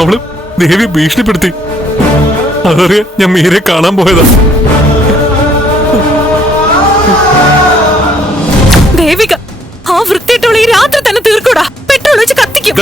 അവള് ദേവി ഭീഷണിപ്പെടുത്തി. അതറിയാൻ ഞാൻ മീരെ കാണാൻ പോയതാ. ദേവിക, ആ വൃത്തിയിട്ടുള്ള ഈ രാത്രി തന്നെ തീർക്കൂടാ. പെട്രോൾ വെച്ച് കത്തിക്കും.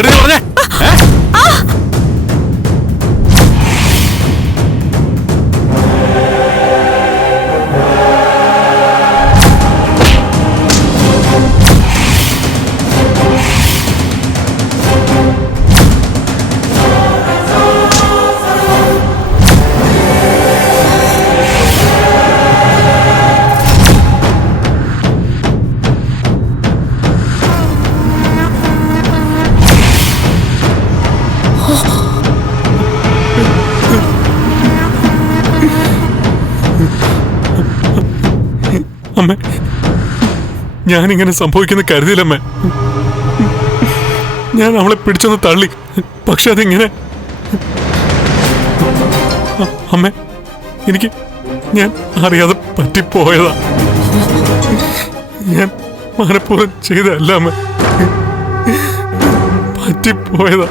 അമ്മ, ഞാനിങ്ങനെ സംഭവിക്കുന്ന കരുതിയില്ലമ്മ. ഞാൻ അവളെ പിടിച്ചൊന്ന് തള്ളി, പക്ഷെ അതിങ്ങനെ. അമ്മ, ഞാൻ അറിയാതെ പറ്റിപ്പോയതാ. ഞാൻ മനഃപൂർവ്വം ചെയ്തതല്ല അമ്മ, പറ്റിപ്പോയതാ.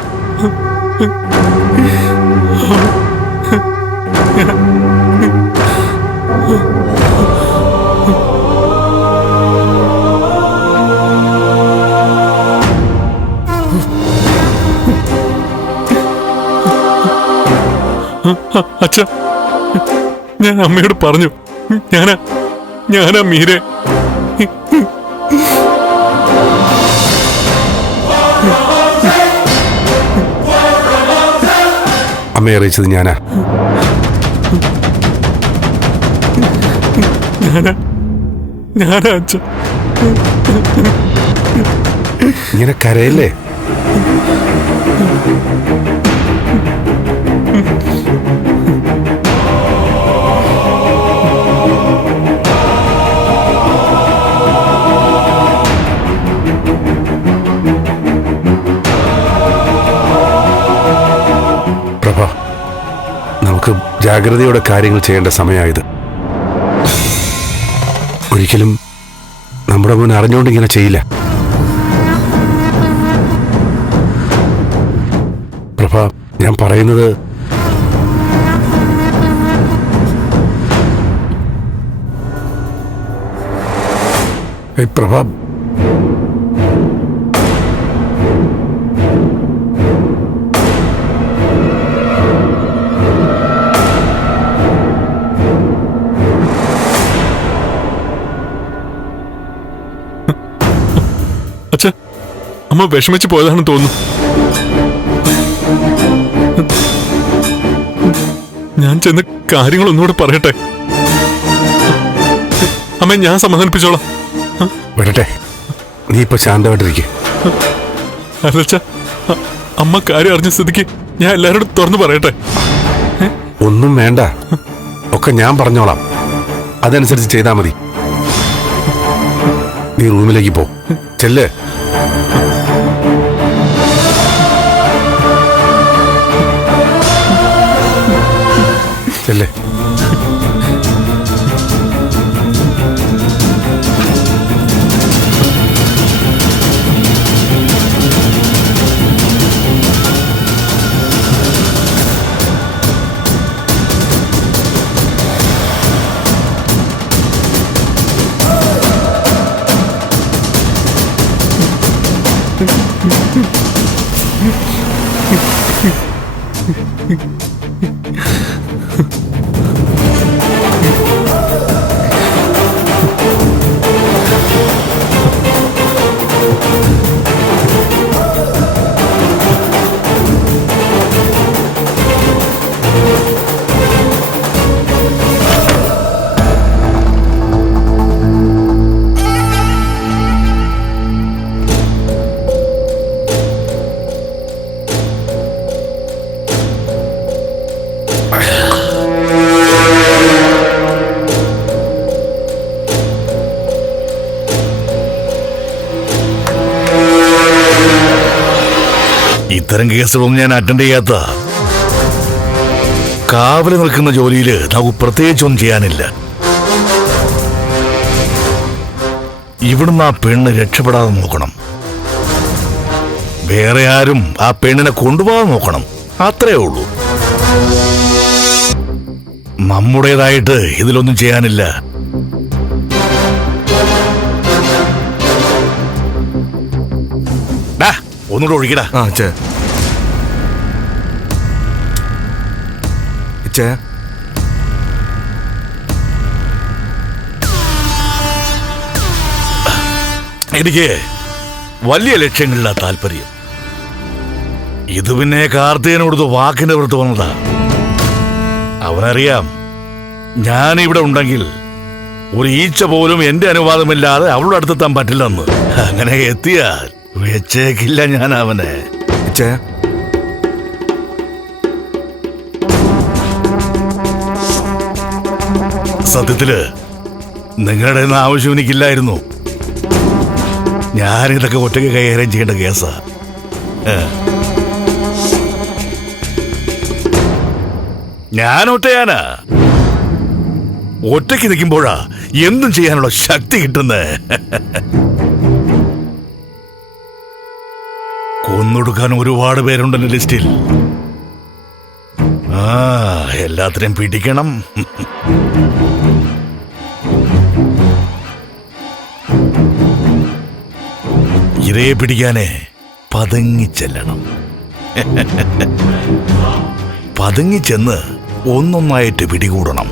അച്ഛ, ഞാൻ അമ്മയോട് പറഞ്ഞു, ഞാനാ മീരെ. അമ്മയെ അറിയിച്ചത് ഞാനാ അച്ഛ. ഇങ്ങനെ കരയല്ലേ? പ്രഭ, നമുക്ക് ജാഗ്രതയോടെ കാര്യങ്ങൾ ചെയ്യേണ്ട സമയമായത്. ഒരിക്കലും നമ്മുടെ മുൻ അറിഞ്ഞുകൊണ്ട് ഇങ്ങനെ ചെയ്യില്ല. പ്രഭ, ഞാൻ പറയുന്നത് പ്രഭ, അച്ഛ, അമ്മ വിഷമിച്ച് പോയതാണെന്ന് തോന്നുന്നു. ഞാൻ ചെന്ന് കാര്യങ്ങൾ ഒന്നുകൂടെ പറയട്ടെ. അമ്മ, ഞാൻ സമാധാനിപ്പിച്ചോളാം. വിടട്ടെ, നീ ഇപ്പൊ ശാന്തമായിട്ടിരിക്കെ. അല്ലച്ച, അമ്മ കാര്യം അറിഞ്ഞ സ്ഥിതിക്ക് ഞാൻ എല്ലാരോടും തുറന്നു പറയട്ടെ. ഒന്നും വേണ്ട, ഒക്കെ ഞാൻ പറഞ്ഞോളാം. അതനുസരിച്ച് ചെയ്താൽ മതി. നീ റൂമിലേക്ക് പോ. ചെല്ലേ. ചെല്ലേ. ഇത്തരം കേസുകളൊന്നും ഞാൻ അറ്റൻഡ് ചെയ്യാത്ത. കാവല് നിൽക്കുന്ന ജോലിയിൽ നമുക്ക് പ്രത്യേകിച്ചൊന്നും ചെയ്യാനില്ല. ഇവിടുന്ന് ആ പെണ്ണ് രക്ഷപ്പെടാതെ നോക്കണം. വേറെ ആരും ആ പെണ്ണിനെ കൊണ്ടുപോകാൻ നോക്കണം. അത്രേ ഉള്ളൂ. നമ്മുടേതായിട്ട് ഇതിലൊന്നും ചെയ്യാനില്ല. ഒന്നുകൂടെ ഒഴിക്കടാ. ആ അച്ഛാ. അച്ഛാ, എനിക്ക് വലിയ ലക്ഷ്യങ്ങളിലാ താല്പര്യം. ഇത് പിന്നെ കാർത്തികനോട് വാക്കിന്റെ പുറത്ത് വന്നതാ. അവനറിയാം ഞാനിവിടെ ഉണ്ടെങ്കിൽ ഒരു ഈച്ച പോലും എന്റെ അനുവാദമില്ലാതെ അവളുടെ അടുത്തെത്താൻ പറ്റില്ലെന്ന്. അങ്ങനെ എത്തിയാൽ വെച്ചേക്കില്ല ഞാൻ അവനെ. അച്ഛാ, സത്യത്തില് നിങ്ങളുടെ ആവശ്യം എനിക്കില്ലായിരുന്നു. ഞാനിതൊക്കെ ഒറ്റയ്ക്ക് കൈകാര്യം ചെയ്യേണ്ട കേസാ. ഞാൻ ഒറ്റയാനാ. ഒറ്റയ്ക്ക് നിൽക്കുമ്പോഴാ എന്തും ചെയ്യാനുള്ള ശക്തി കിട്ടുന്നേ. കൊന്നൊടുക്കാൻ ഒരുപാട് പേരുണ്ട് എന്റെ ലിസ്റ്റിൽ. എല്ലാത്തിനെയും പിടിക്കണം. ഇരയെ പിടിക്കാനേ പതുങ്ങിച്ചെല്ലണം. പതുങ്ങിച്ചെന്ന് ഒന്നൊന്നായിട്ട് പിടികൂടണം.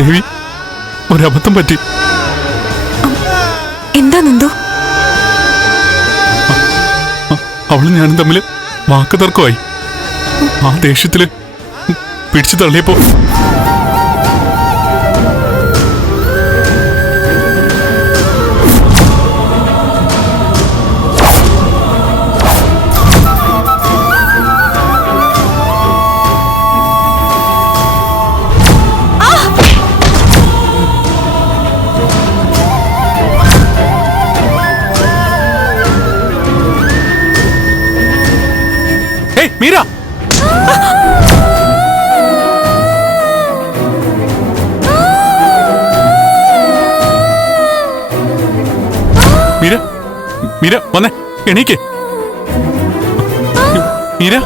ദേവി, ഒരബദ്ധം പറ്റി. എന്താ നന്ദു? അവളും ഞാനും തമ്മിൽ വാക്ക് തർക്കമായി. ആ ദേഷ്യത്തില് പിടിച്ചു തള്ളിയപ്പോ മീര, മീര, മീര വന്നേ, എണീക്ക്. മീര,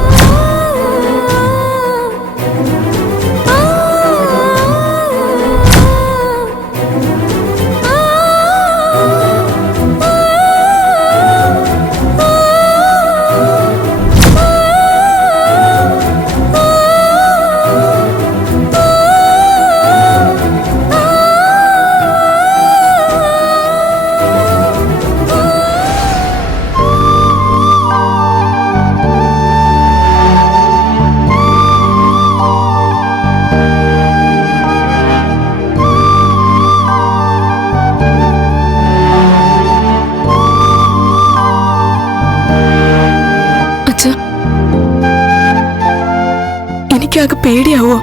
എനിക്കാകെ പേടിയാവോ?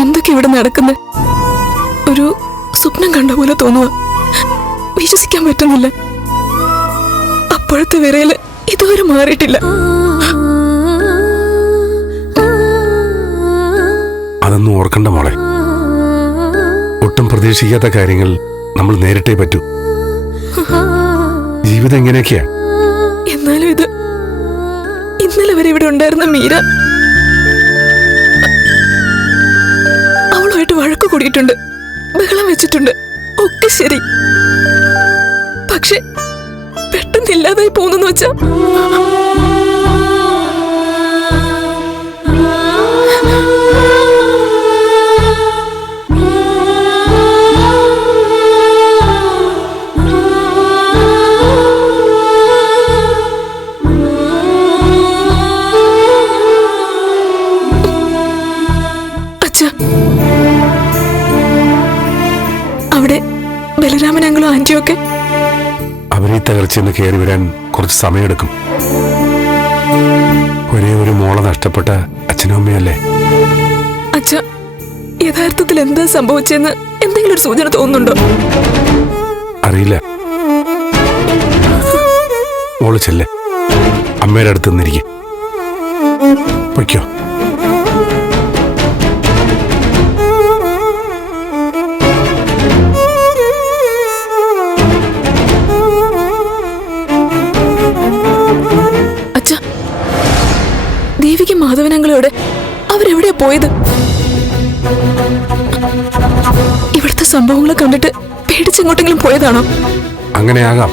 എന്തൊക്കെ ഇവിടെ നടക്കുന്നത്? ഒരു സ്വപ്നം കണ്ട പോലെ തോന്നുക. വിശ്വസിക്കാൻ പറ്റുന്നില്ല. അപ്പോഴത്തെ വിറയല് ഇതുവരെ മാറിയിട്ടില്ല. അതൊന്നും ഓർക്കണ്ട മോളെ. ഒട്ടും പ്രതീക്ഷിക്കാത്ത കാര്യങ്ങൾ നമ്മൾ നേരിട്ടേ പറ്റൂ. ജീവിതം എങ്ങനെയൊക്കെയാ. എന്നാലും ഇത് ഇന്നലെ വരെ ഇവിടെ ഉണ്ടായിരുന്ന മീര അവളുമായിട്ട് വഴക്ക് കൂടിയിട്ടുണ്ട്, ബഹളം വെച്ചിട്ടുണ്ട്, ഒക്കെ ശരി. പക്ഷെ പെട്ടെന്ന് ഇല്ലാതായി പോകുന്നെന്ന് വെച്ചാ അവിടെ ബലരാമൻ കാര്യമൊക്കെ? അവരീ തകർച്ചയെന്ന് കയറി വരാൻ കുറച്ച് സമയമെടുക്കും. ഒരേ ഒരു മോളെ നഷ്ടപ്പെട്ട അച്ഛനും അമ്മയല്ലേ. അച്ഛ, യഥാർത്ഥത്തിൽ എന്താ സംഭവിച്ചെന്ന് എന്തെങ്കിലും ഒരു സൂചന തോന്നുന്നുണ്ടോ? അറിയില്ല. മോള് ചെല്ലേ, അമ്മയുടെ അടുത്ത് നിന്നിരിക്കും. പൊയ്ക്കോ. അച്ഛ, ദേവിക്ക് മാധവനങ്ങളോട് അവരെവിടെയാ പോയത്? ഇവിടുത്തെ സംഭവങ്ങൾ കണ്ടിട്ട് പേടിച്ചെങ്ങോട്ടെങ്കിലും പോയതാണോ? അങ്ങനെയാകാം.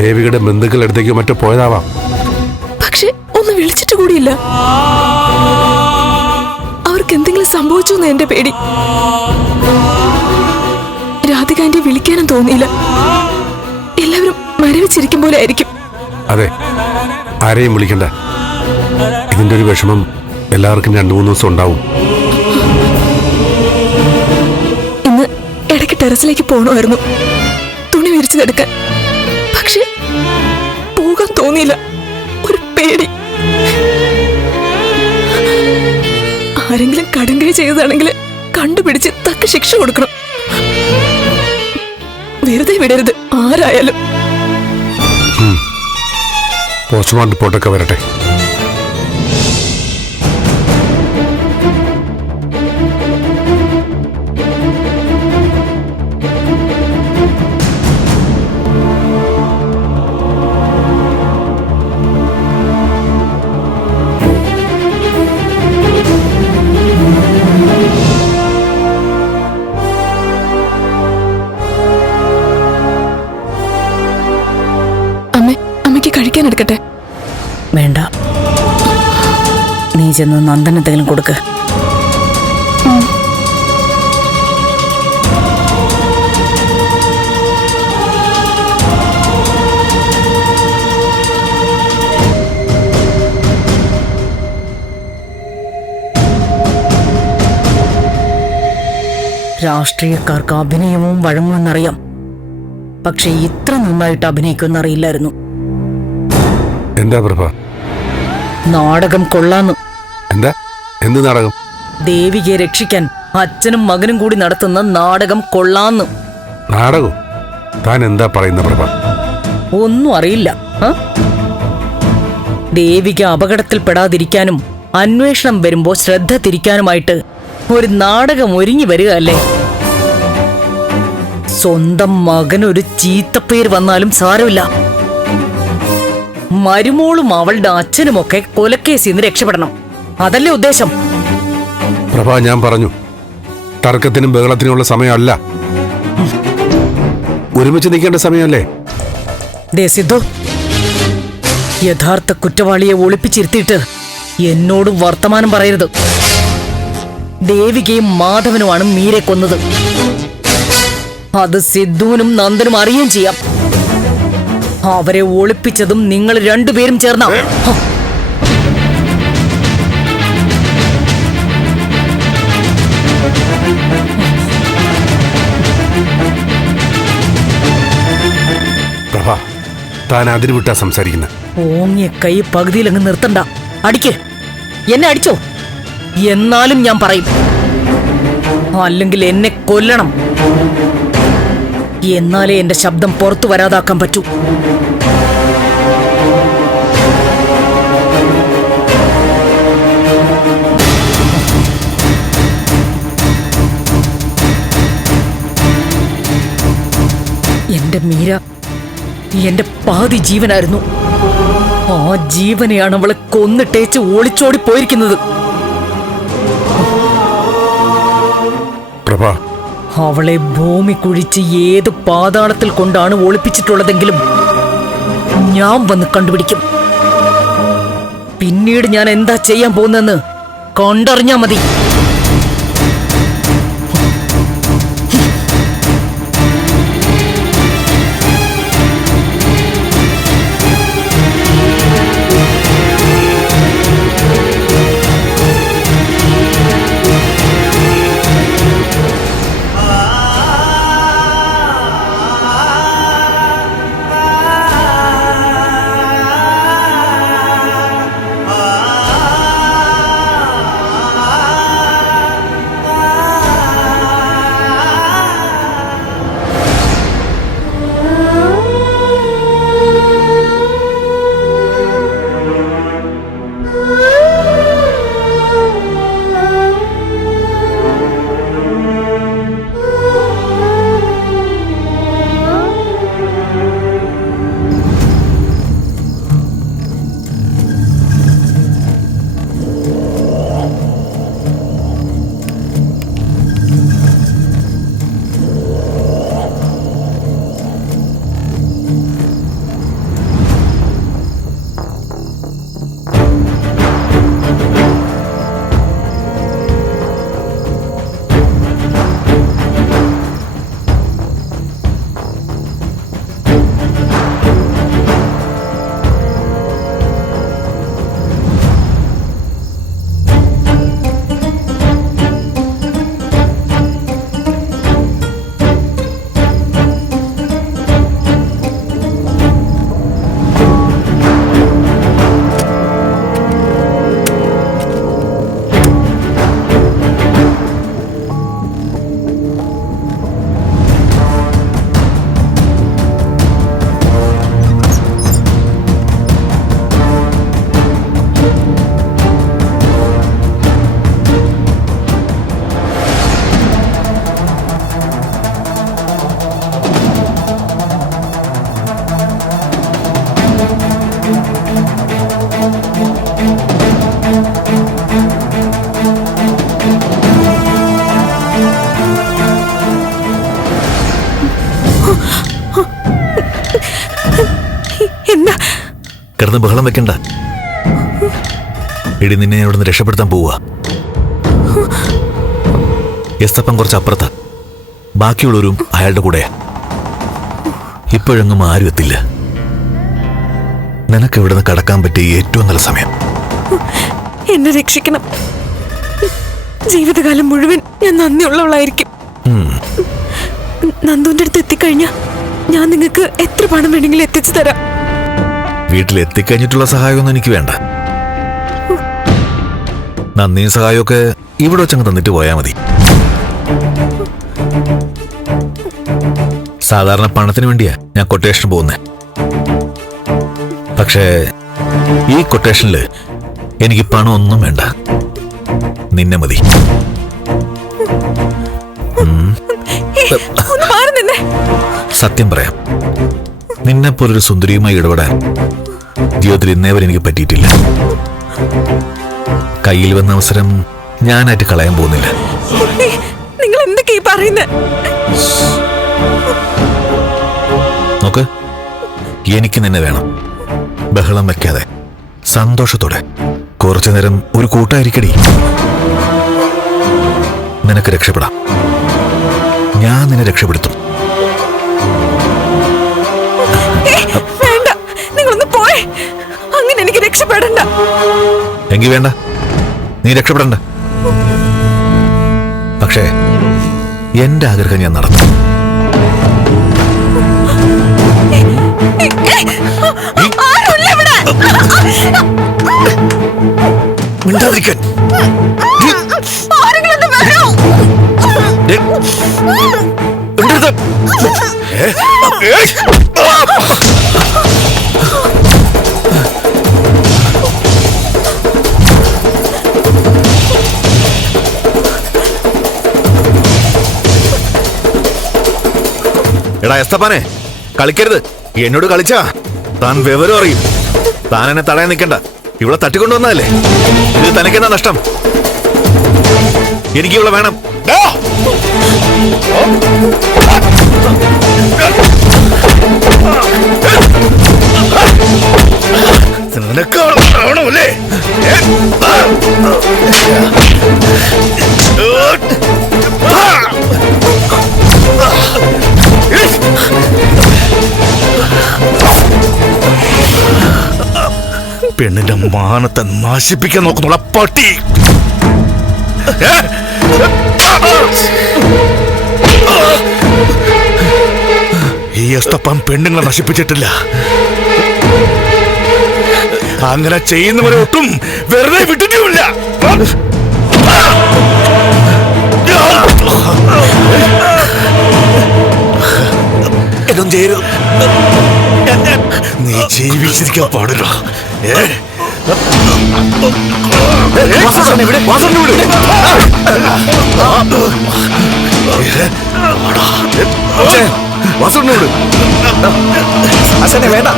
ദേവിയുടെ ബന്ധുക്കളുടെ അടുത്തേക്കോ മറ്റോ പോയതാവാം. പക്ഷെ ഒന്ന് വിളിച്ചിട്ട് കൂടിയില്ല. അവർക്ക് എന്തെങ്കിലും സംഭവിച്ചു എന്ന് എന്റെ പേടി. രാധികാന്റെ വിളിക്കാനും തോന്നിയില്ല. എല്ലാവരും മരവിച്ചിരിക്കും പോലെ ആയിരിക്കും. അതെ, ആരെയും വിളിക്കണ്ട. ഇതിന്റെ ഒരു വിഷമം എല്ലാവർക്കും 2-3 ദിവസം ഉണ്ടാവും. ഇന്ന് ഇടയ്ക്ക് ടെറസിലേക്ക് പോകണമായിരുന്നു, തുണി വിരിച്ചതെടുക്കാൻ. പക്ഷെ പോകാൻ തോന്നിയില്ല. ഒരു പേടി. ആരെങ്കിലും കടുങ്കൈ ചെയ്തതാണെങ്കിൽ കണ്ടുപിടിച്ച് തക്ക ശിക്ഷ കൊടുക്കണം. വെറുതെ വിടരുത് ആരായാലും. പോസ്റ്റ്മോർട്ടം റിപ്പോർട്ടൊക്കെ വരട്ടെ. അമ്മയ്ക്ക് കഴിക്കാൻ എടുക്കട്ടെ? വേണ്ട, നീ ചെന്ന് നന്ദൻ എന്തെങ്കിലും കൊടുക്ക്. രാഷ്ട്രീയക്കാർക്ക് അഭിനയവും വഴങ്ങുമെന്നറിയാം, പക്ഷെ ഇത്ര നന്നായിട്ട് അഭിനയിക്കുമെന്നറിയില്ലായിരുന്നു. എന്താ പ്രഭ? നാടകം കൊള്ളാന്ന്. എന്താ? എന്ത് നാടകം? ദേവികയെ രക്ഷിക്കാൻ അച്ഛനും മകനും കൂടി നടത്തുന്ന നാടകം കൊള്ളാന്ന്. നാടകം? താൻ എന്താ പറയുന്ന പ്രഭ? ഒന്നും അറിയില്ല. ദേവിക അപകടത്തിൽപ്പെടാതിരിക്കാനും അന്വേഷണം വരുമ്പോ ശ്രദ്ധ തിരിക്കാനുമായിട്ട് ഒരു നാടകം ഒരുങ്ങി വരിക അല്ലേ? സ്വന്തം മകനൊരു ചീത്തപ്പേര് വന്നാലും സാരമില്ല, മരുമോളും അവളുടെ അച്ഛനുമൊക്കെ കൊലക്കേസിൽ നിന്ന് രക്ഷപ്പെടണം. അതല്ലേ ഉദ്ദേശം? പ്രഭ, ഞാൻ പറഞ്ഞു, തർക്കത്തിനും ബഹളത്തിനുമുള്ള സമയമല്ല, ഒരുമിച്ച് നിൽക്കേണ്ട സമയമല്ലേ? ദേ സിദ്ധു, യഥാർത്ഥ കുറ്റവാളിയെ ഒളിപ്പിച്ചിരുത്തിയിട്ട് എന്നോടും വർത്തമാനം പറയരുത്. ദേവികയും മാധവനുമാണ് മീരെ കൊന്നത്. അത് സിദ്ധുവിനും നന്ദനും അറിയുകയും ചെയ്യാം. അവരെ ഒളിപ്പിച്ചതും നിങ്ങൾ രണ്ടുപേരും ചേർന്ന. പ്രഭ, താൻ അതിന് വിട്ടാ സംസാരിക്കുന്നത്. ഓങ്ങിയ കൈ പകുതിയിലങ്ങ് നിർത്തണ്ട. അടിക്ക്, എന്നെ അടിച്ചോ, എന്നാലും ഞാൻ പറയും. അല്ലെങ്കിൽ എന്നെ കൊല്ലണം, എന്നാലേ എന്റെ ശബ്ദം പുറത്തു വരാതാക്കാൻ പറ്റൂ. എന്റെ മീര എന്റെ പാതി ജീവനായിരുന്നു. ആ ജീവനെയാണ് അവളെ കൊന്നിട്ടേച്ച് ഒളിച്ചോടി പോയിരിക്കുന്നത്. പ്രഭ, അവളെ ഭൂമി കുഴിച്ച് ഏത് പാതാളത്തിൽ കൊണ്ടാണ് ഒളിപ്പിച്ചിട്ടുള്ളതെങ്കിലും ഞാൻ വന്ന് കണ്ടുപിടിക്കും. പിന്നീട് ഞാൻ എന്താ ചെയ്യാൻ പോകുന്നെന്ന് കണ്ടറിഞ്ഞാ മതി. കിടന്ന് ബഹളം വെക്കണ്ട. എടി, നിന്നെ ഞാൻ ഇവിടുന്ന് രക്ഷപ്പെടുത്താൻ പോവുക. എസ്തപ്പൻ കുറച്ച് അപ്പുറത്താ, ബാക്കിയുള്ളവരും അയാളുടെ കൂടെയാ. ഇപ്പോഴെങ്ങും ആരും എത്തില്ല. നിനക്ക് ഇവിടുന്ന് കടക്കാൻ പറ്റിയ ഏറ്റവും നല്ല സമയം. എന്നെ രക്ഷിക്കണം. ജീവിതകാലം മുഴുവൻ ഞാൻ നന്ദിയുള്ളവളായിരിക്കും. നന്ദുവിന്റെ അടുത്ത് എത്തിക്കഴിഞ്ഞാ ഞാൻ നിങ്ങൾക്ക് എത്ര പണം വേണമെങ്കിലും എത്തിച്ചു തരാം. വീട്ടിൽ എത്തിക്കഴിഞ്ഞിട്ടുള്ള സഹായമൊന്നും എനിക്ക് വേണ്ട. നന്ദിയും സഹായമൊക്കെ ഇവിടെ വെച്ചങ്ങ് തന്നിട്ട് പോയാൽ മതി. സാധാരണ പണത്തിന് വേണ്ടിയാ ഞാൻ കൊട്ടേഷൻ പോകുന്നേ. പക്ഷേ ഈ കൊട്ടേഷനില് എനിക്ക് പണം ഒന്നും വേണ്ട, നിന്നെ മതി. സത്യം പറയാം, നിന്നെ പോലൊരു സുന്ദരിയുമായി ഇടപെടാൻ ജീവിതത്തിൽ ഇന്നേ വരെ എനിക്ക് പറ്റിയിട്ടില്ല. കയ്യിൽ വന്ന അവസരം ഞാനായിട്ട് കളയാൻ പോകുന്നില്ല. നിങ്ങൾ എന്തൊക്കെയാ പറയുന്നത്? നോക്ക്, എനിക്ക് നിന്നെ വേണം. ബഹളം വെക്കാതെ സന്തോഷത്തോടെ കുറച്ചു നേരം ഒരു കൂട്ടായിരിക്കടി. നിനക്ക് രക്ഷപ്പെടാം. ഞാൻ നിന്നെ രക്ഷപ്പെടുത്തും. വേണ്ട, നിങ്ങളൊന്ന് പോയേ. അങ്ങനെ എനിക്ക് രക്ഷപ്പെടണ്ട. എങ്കിൽ വേണ്ട, നീ രക്ഷപ്പെടണ്ട. പക്ഷേ എന്റെ ആഗ്രഹം ഞാൻ നടത്തും. മിണ്ടാതിരിക്കാൻ. എടാ എസ്തപ്പാനെ, കളിക്കരുത്. എന്നോട് കളിച്ചാ താൻ വിവരം അറിയും. താൻ എന്നെ തടയാൻ നിൽക്കണ്ട. ഇവിടെ തട്ടിക്കൊണ്ടുവന്നതല്ലേ, ഇത് തനിക്കെന്താ നഷ്ടം? എനിക്ക് ഇവിടെ വേണം. നിനക്ക് വേണമല്ലേ? പെണ്ണിന്റെ മാനത്തെ നശിപ്പിക്കാൻ നോക്കുന്നുള്ള പട്ടി. ഈ എസ്തപ്പൻ പെണ്ണുങ്ങളെ നശിപ്പിച്ചിട്ടില്ല. അങ്ങനെ ചെയ്യുന്നവരെ ഒട്ടും വെറുതെ വിട്ടിട്ടുമില്ല. ഇതും ചെയ്യരുത്. നീ ജീവിച്ചിരിക്കാൻ പാടില്ല. അസനെ വേണ്ട,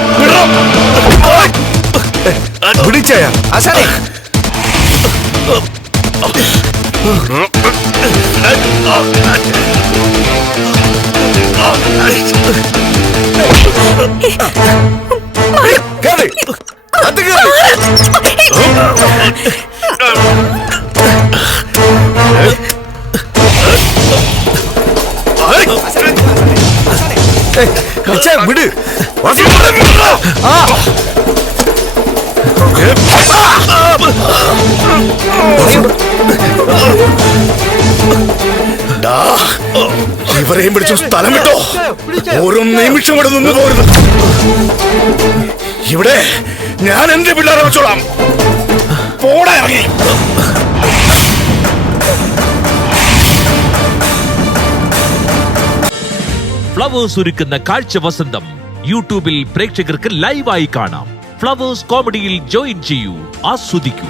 പിടിച്ചയ അസനെ. വിട്. ഇവരെയും പിടിച്ചു സ്ഥലം വിട്ടോ. ഓരോ നിമിഷം ഇവിടെ നിന്ന് പോരുത്. ഇവിടെ ഞാൻ എന്റെ പിള്ളേരെ വെച്ചോളാം. പോടാ ഇറങ്ങി. ഫ്ലവേഴ്സ് ഒരുക്കുന്ന കാഴ്ച വസന്തം യൂട്യൂബിൽ പ്രേക്ഷകർക്ക് ലൈവായി കാണാം. ഫ്ലവേഴ്സ് കോമഡിയിൽ ജോയിൻ ചെയ്യൂ, ആസ്വദിക്കൂ.